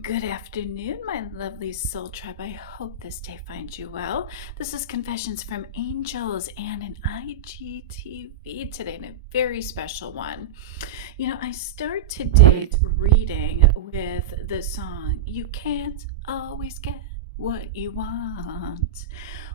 Good afternoon, my lovely soul tribe. I hope this day finds you well. This is Confessions from Angels and an IGTV today, and a very special one. I start today's reading with the song, You Can't Always Get What You Want.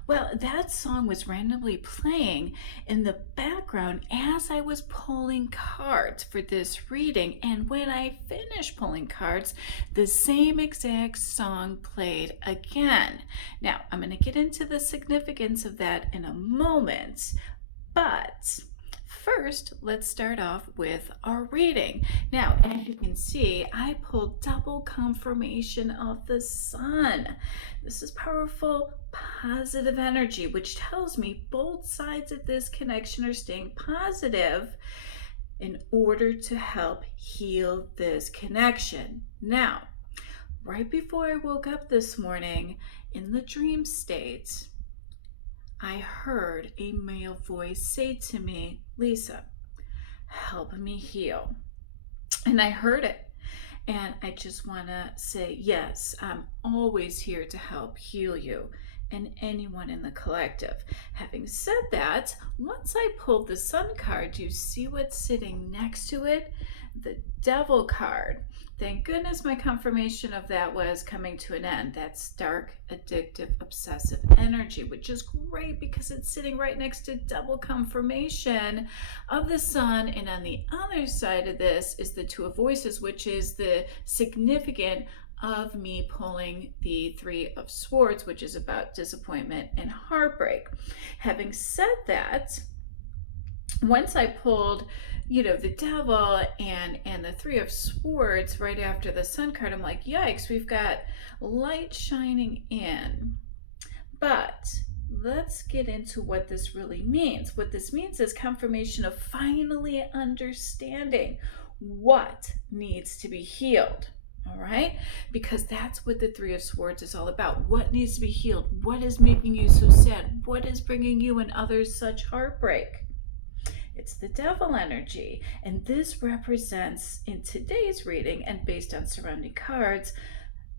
Well, that song was randomly playing in the background as I was pulling cards for this reading. And when I finished pulling cards, the same exact song played again. Now, I'm going to get into the significance of that in a moment, but first, let's start off with our reading. Now, as you can see, I pulled double confirmation of the sun. This is powerful, positive energy, which tells me both sides of this connection are staying positive in order to help heal this connection. Now, right before I woke up this morning in the dream state, I heard a male voice say to me, Lisa, help me heal. And I heard it. And I just want to say, yes, I'm always here to help heal you and anyone in the collective. Having said that, once I pulled the sun card, you see what's sitting next to it? The devil card. Thank goodness my confirmation of that was coming to an end. That's dark, addictive, obsessive energy, which is great because it's sitting right next to double confirmation of the sun. And on the other side of this is the Two of Voices, which is the significant of me pulling the Three of Swords, which is about disappointment and heartbreak. Having said that, once I pulled, the devil and the Three of Swords right after the sun card, I'm like, yikes, we've got light shining in. But let's get into what this really means. What this means is confirmation of finally understanding what needs to be healed. All right? Because that's what the Three of Swords is all about. What needs to be healed? What is making you so sad? What is bringing you and others such heartbreak? It's the devil energy. And this represents, in today's reading and based on surrounding cards,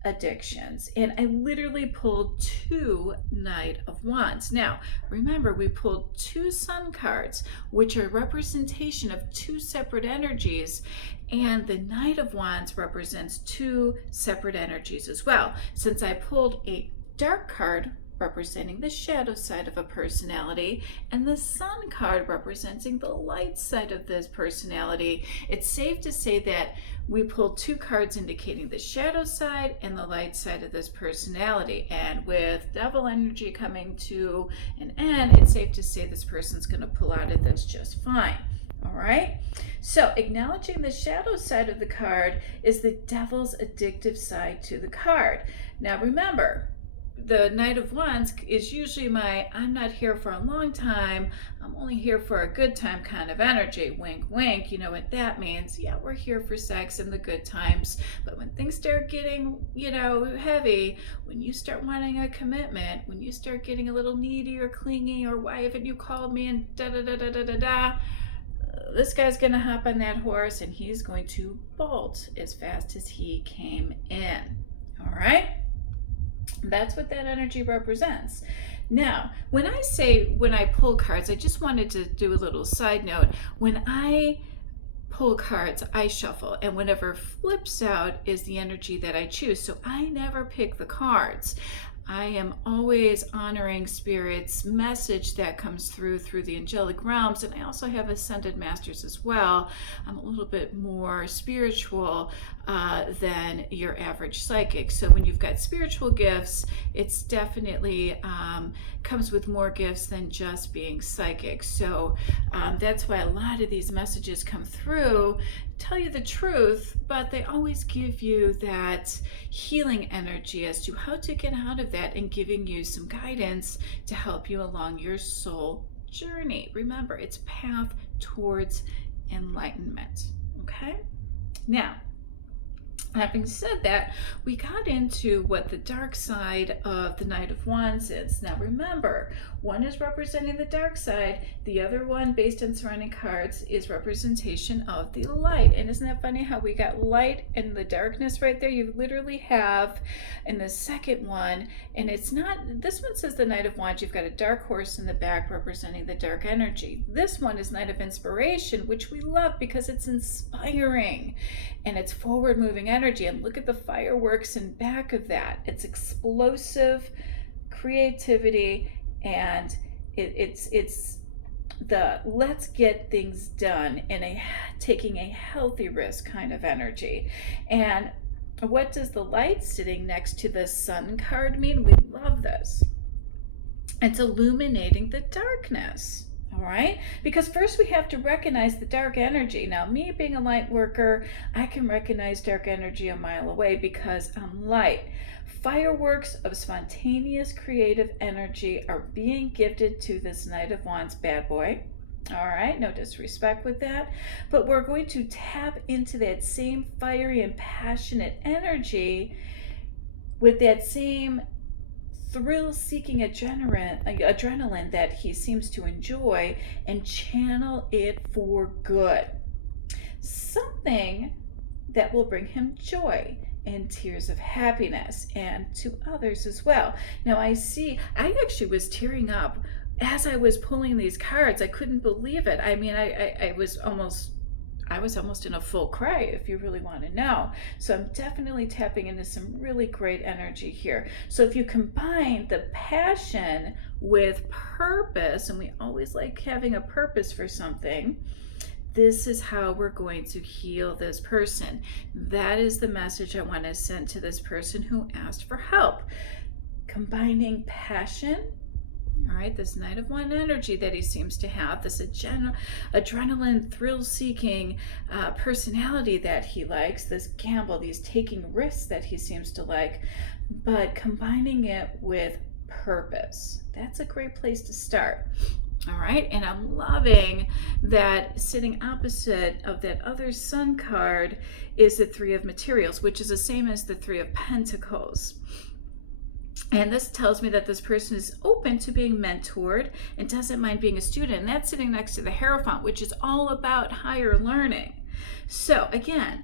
addictions. And I literally pulled two Knight of Wands. Now, remember, we pulled two Sun cards, which are representation of two separate energies. And the Knight of Wands represents two separate energies as well. Since I pulled a dark card representing the shadow side of a personality and the sun card representing the light side of this personality, it's safe to say that we pulled two cards indicating the shadow side and the light side of this personality. And with devil energy coming to an end, it's safe to say this person's going to pull out of this just fine. All right, so acknowledging the shadow side of the card is the devil's addictive side to the card. Now remember, the Knight of Wands is usually I'm not here for a long time, I'm only here for a good time kind of energy. Wink, wink, you know what that means. Yeah, we're here for sex and the good times. But when things start getting, heavy, when you start wanting a commitment, when you start getting a little needy or clingy, or why haven't you called me and da-da-da-da-da-da-da, this guy's going to hop on that horse and he's going to bolt as fast as he came in. All right? That's what that energy represents. Now, when I pull cards, I just wanted to do a little side note. When I pull cards, I shuffle, and whatever flips out is the energy that I choose. So I never pick the cards. I am always honoring Spirit's message that comes through the angelic realms, and I also have ascended masters as well. I'm a little bit more spiritual than your average psychic. So when you've got spiritual gifts, it's definitely comes with more gifts than just being psychic. So that's why a lot of these messages come through, tell you the truth, but they always give you that healing energy as to how to get out of that and giving you some guidance to help you along your soul journey. Remember, it's path towards enlightenment. Okay? Now, Having said that, we got into what the dark side of the Knight of Wands is. Now remember, one is representing the dark side, the other one, based on surrounding cards, is representation of the light. And isn't that funny how we got light and the darkness right there? You literally have in the second one, and it's not, this one says the Knight of Wands, you've got a dark horse in the back representing the dark energy. This one is Knight of Inspiration, which we love because it's inspiring and it's forward moving energy. And look at the fireworks in back of that. It's explosive creativity, and it's the let's get things done in a taking a healthy risk kind of energy. And what does the light sitting next to the Sun card mean? We love this. It's illuminating the darkness. All right, because first we have to recognize the dark energy. Now, me being a light worker, I can recognize dark energy a mile away because I'm light. Fireworks of spontaneous creative energy are being gifted to this Knight of Wands bad boy. All right, no disrespect with that, but we're going to tap into that same fiery and passionate energy with that same thrill-seeking adrenaline that he seems to enjoy, and channel it for good. Something that will bring him joy and tears of happiness, and to others as well. Now I actually was tearing up as I was pulling these cards. I couldn't believe it. I mean, I was almost in a full cry, if you really want to know. So I'm definitely tapping into some really great energy here. So if you combine the passion with purpose, and we always like having a purpose for something, this is how we're going to heal this person. That is the message I want to send to this person who asked for help. Combining passion, all right, this Knight of Wands energy that he seems to have, this adrenaline, thrill-seeking personality that he likes, this gamble, these taking risks that he seems to like, but combining it with purpose. That's a great place to start. All right, and I'm loving that sitting opposite of that other Sun card is the Three of Materials, which is the same as the Three of Pentacles. And this tells me that this person is open to being mentored and doesn't mind being a student. And that's sitting next to the Hierophant, which is all about higher learning. So again,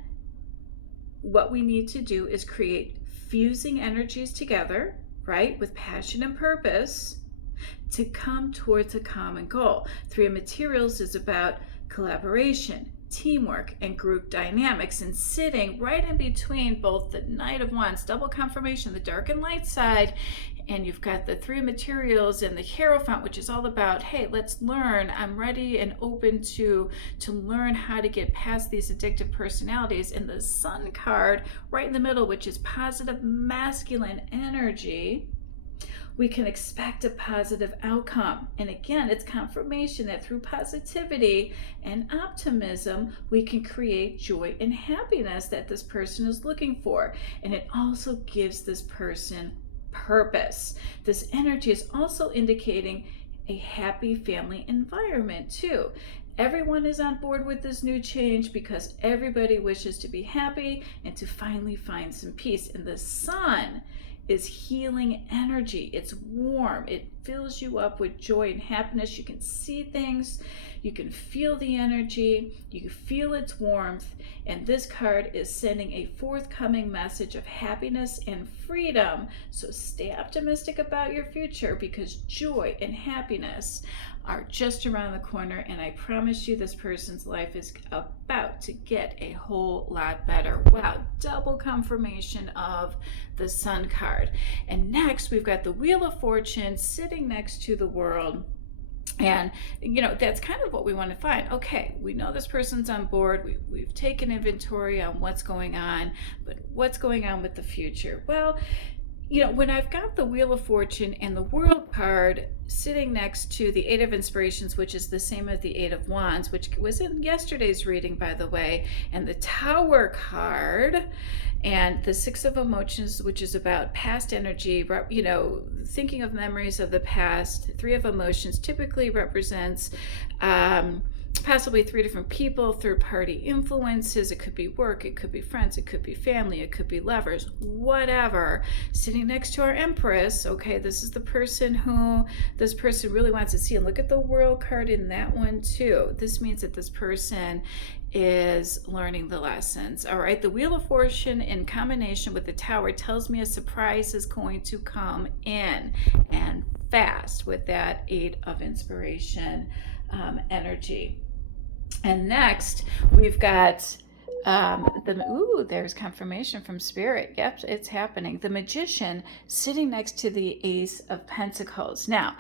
what we need to do is create fusing energies together, right, with passion and purpose to come towards a common goal. Three of Materials is about collaboration, teamwork, and group dynamics, and sitting right in between both the Knight of Wands, double confirmation, the dark and light side, and you've got the Three of Materials and the Hierophant, which is all about, hey, let's learn. I'm ready and open to learn how to get past these addictive personalities. And the Sun card right in the middle, which is positive masculine energy, we can expect a positive outcome. And again, it's confirmation that through positivity and optimism, we can create joy and happiness that this person is looking for. And it also gives this person purpose. This energy is also indicating a happy family environment too. Everyone is on board with this new change because everybody wishes to be happy and to finally find some peace. And the Sun is healing energy. It's warm. It fills you up with joy and happiness. You can see things. You can feel the energy. You can feel its warmth. And this card is sending a forthcoming message of happiness and freedom. So stay optimistic about your future because joy and happiness are just around the corner. And I promise you this person's life is about to get a whole lot better. Wow, double confirmation of the Sun card. And next we've got the Wheel of Fortune sitting next to the World. And that's kind of what we want to find. Okay, we know this person's on board. We've taken inventory on what's going on, but what's going on with the future? Well, when I've got the Wheel of Fortune and the World card sitting next to the Eight of Inspirations, which is the same as the Eight of Wands, which was in yesterday's reading, by the way, and the Tower card, and the Six of Emotions, which is about past energy, thinking of memories of the past. Three of Emotions typically represents possibly 3 different people, third-party influences. It could be work, it could be friends, it could be family, it could be lovers, whatever. Sitting next to our Empress, okay, this is the person who this person really wants to see. And look at the World card in that one too. This means that this person is learning the lessons. All right, the Wheel of Fortune in combination with the Tower tells me a surprise is going to come in, and fast, with that 8 of Inspiration energy. And next we've got there's confirmation from Spirit. Yep, it's happening. The Magician sitting next to the Ace of Pentacles. Now,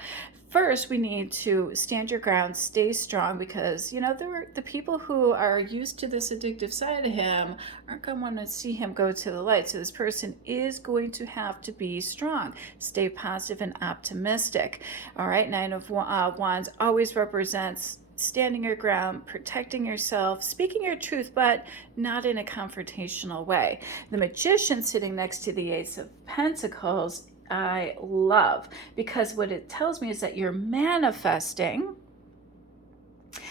first, we need to stand your ground, stay strong, because, you know, the people who are used to this addictive side of him aren't going to want to see him go to the light. So this person is going to have to be strong. Stay positive and optimistic. All right, Nine of Wands always represents standing your ground, protecting yourself, speaking your truth, but not in a confrontational way. The Magician sitting next to the Ace of Pentacles, I love, because what it tells me is that you're manifesting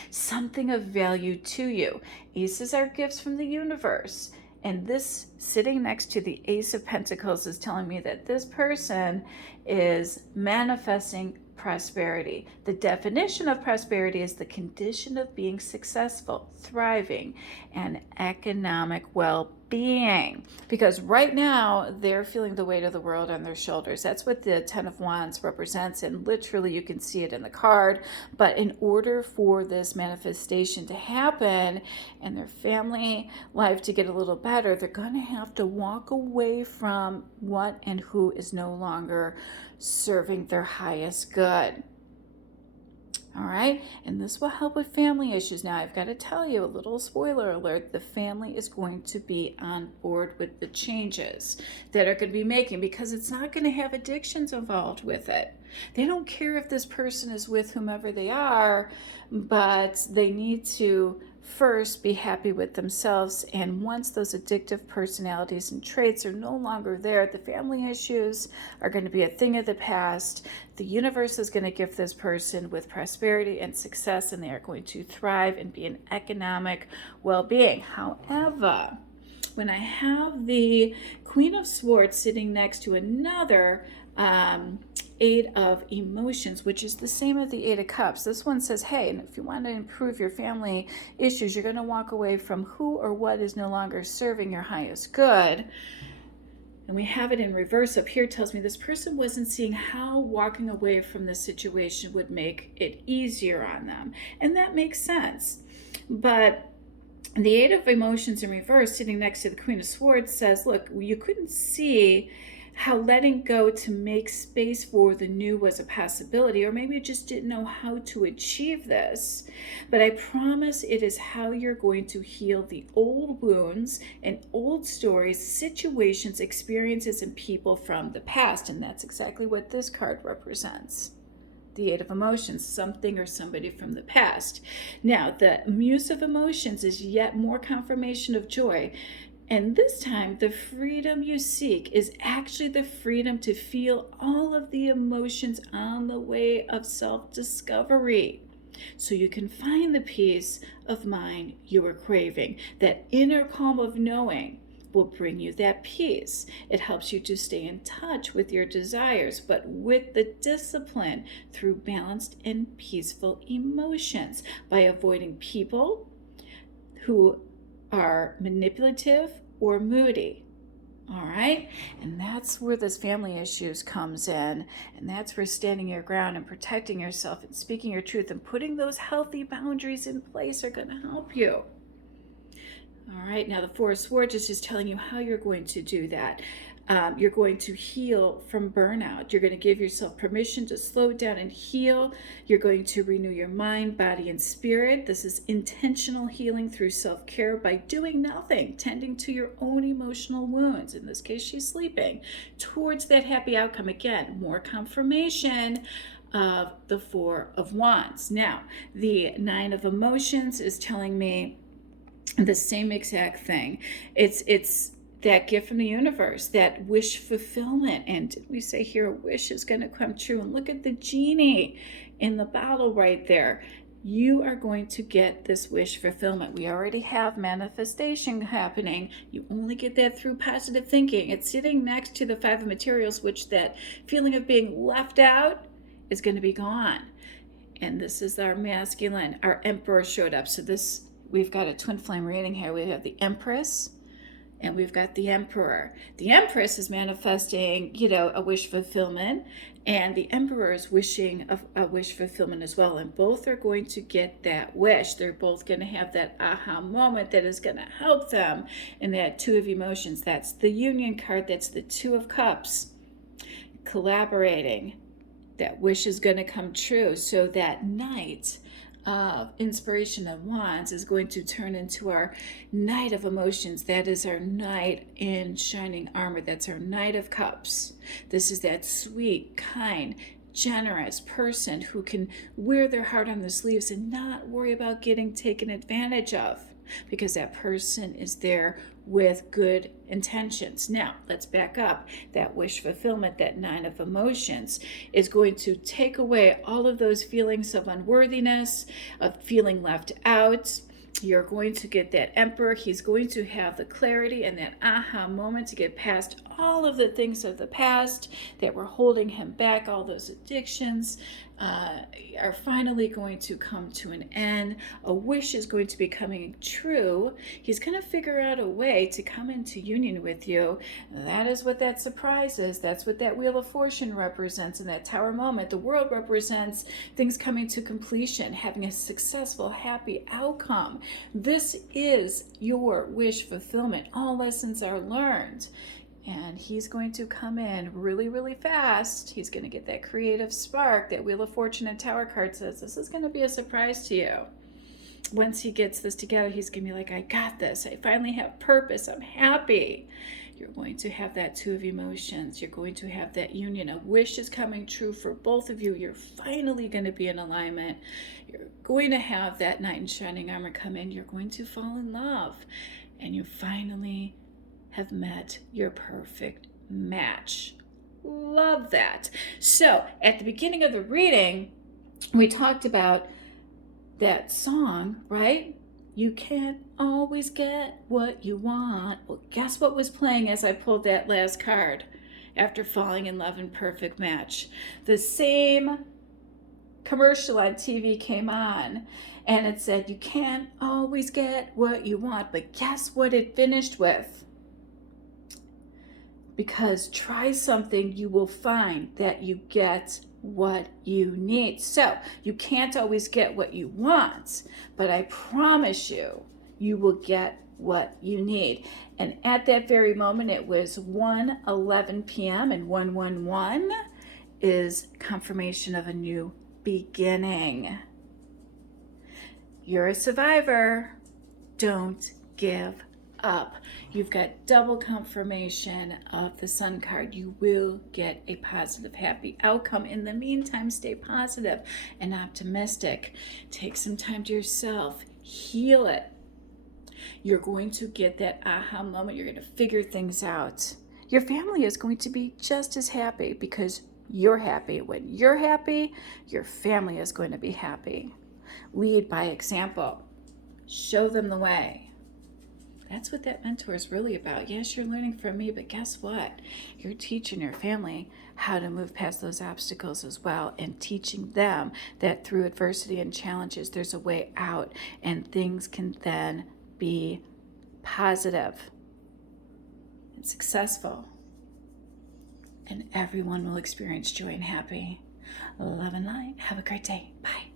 something of value to you. Aces are gifts from the universe. And this sitting next to the Ace of Pentacles is telling me that this person is manifesting prosperity. The definition of prosperity is the condition of being successful, thriving, and economic well-being. Because right now, they're feeling the weight of the world on their shoulders. That's what the Ten of Wands represents, and literally you can see it in the card. But in order for this manifestation to happen and their family life to get a little better, they're going to have to walk away from what and who is no longer serving their highest good. All right, and this will help with family issues. Now, I've got to tell you, a little spoiler alert, the family is going to be on board with the changes that are going to be making, because it's not going to have addictions involved with it. They don't care if this person is with whomever they are, but they need to first be happy with themselves. And once those addictive personalities and traits are no longer there, the family issues are going to be a thing of the past. The universe is going to gift this person with prosperity and success, and they are going to thrive and be in economic well-being. However, when I have the Queen of Swords sitting next to another 8 of Emotions, which is the same as the 8 of Cups. This one says, hey, and if you want to improve your family issues, you're going to walk away from who or what is no longer serving your highest good. And we have it in reverse up here. Tells me this person wasn't seeing how walking away from this situation would make it easier on them. And that makes sense. But the 8 of Emotions in reverse sitting next to the Queen of Swords says, look, you couldn't see how letting go to make space for the new was a possibility, or maybe you just didn't know how to achieve this. But I promise it is how you're going to heal the old wounds and old stories, situations, experiences, and people from the past. And that's exactly what this card represents. The 8 of Emotions, something or somebody from the past. Now, the Muse of Emotions is yet more confirmation of joy. And this time, the freedom you seek is actually the freedom to feel all of the emotions on the way of self-discovery, so you can find the peace of mind you are craving. That inner calm of knowing will bring you that peace. It helps you to stay in touch with your desires, but with the discipline through balanced and peaceful emotions, by avoiding people who are manipulative or moody. All right, and that's where this family issues comes in, and that's where standing your ground and protecting yourself and speaking your truth and putting those healthy boundaries in place are going to help you. All right, now the Four of Swords is just telling you how you're going to do that. You're going to heal from burnout. You're going to give yourself permission to slow down and heal. You're going to renew your mind, body, and spirit. This is intentional healing through self-care by doing nothing, tending to your own emotional wounds. In this case, she's sleeping, towards that happy outcome. Again, more confirmation of the Four of Wands. Now, the Nine of Emotions is telling me the same exact thing. It's that gift from the universe, that wish fulfillment. And did we say here a wish is going to come true? And look at the genie in the bottle right there. you are going to get this wish fulfillment. We already have manifestation happening. You only get that through positive thinking. It's sitting next to the Five of Materials, which that feeling of being left out is going to be gone. And this is our masculine. Our Emperor showed up. So this, we've got a twin flame reading here. We have the Empress and we've got the Emperor. The Empress is manifesting, a wish fulfillment, and the Emperor is wishing a wish fulfillment as well. And both are going to get that wish. They're both going to have that aha moment that is going to help them in that Two of Emotions. That's the Union card. That's the Two of Cups. Collaborating. That wish is going to come true. So that Knight of Inspiration of Wands is going to turn into our Knight of Emotions. That is our Knight in shining armor. That's our Knight of Cups. This is that sweet, kind, generous person who can wear their heart on their sleeves and not worry about getting taken advantage of, because that person is there with good intentions. Now, let's back up. That wish fulfillment, that Nine of Emotions, is going to take away all of those feelings of unworthiness, of feeling left out. You're going to get that Emperor. He's going to have the clarity and that aha moment to get past all of the things of the past that were holding him back. All those addictions are finally going to come to an end. A wish is going to be coming true. He's going to figure out a way to come into union with you. That is what that surprise is. That's what that Wheel of Fortune represents in that Tower moment. The World represents things coming to completion, having a successful, happy outcome. This is your wish fulfillment. All lessons are learned. And he's going to come in really, really fast. He's going to get that creative spark. That Wheel of Fortune and Tower card says this is going to be a surprise to you. Once he gets this together, he's going to be like, I got this. I finally have purpose. I'm happy. You're going to have that Two of Emotions. You're going to have that union. A wish is coming true for both of you. You're finally going to be in alignment. You're going to have that Knight in shining armor come in. You're going to fall in love. And you finally have met your perfect match. Love that. So at the beginning of the reading, we talked about that song, right? You can't always get what you want. Well, guess what was playing as I pulled that last card after falling in love and perfect match? The same commercial on TV came on, and it said, you can't always get what you want. But guess what it finished with? Because try something, you will find that you get what you need. So you can't always get what you want, but I promise you, you will get what you need. And at that very moment, it was 1:11 p.m. and 111 is confirmation of a new beginning. You're a survivor. Don't give up. You've got double confirmation of the Sun card. You will get a positive, happy outcome. In the meantime, stay positive and optimistic. Take some time to yourself. Heal it. You're going to get that aha moment. You're going to figure things out. Your family is going to be just as happy because you're happy. When you're happy, your family is going to be happy. Lead by example. Show them the way. That's what that mentor is really about. Yes, you're learning from me, but guess what? You're teaching your family how to move past those obstacles as well, and teaching them that through adversity and challenges, there's a way out, and things can then be positive and successful, and everyone will experience joy and happy. Love and light. Have a great day. Bye.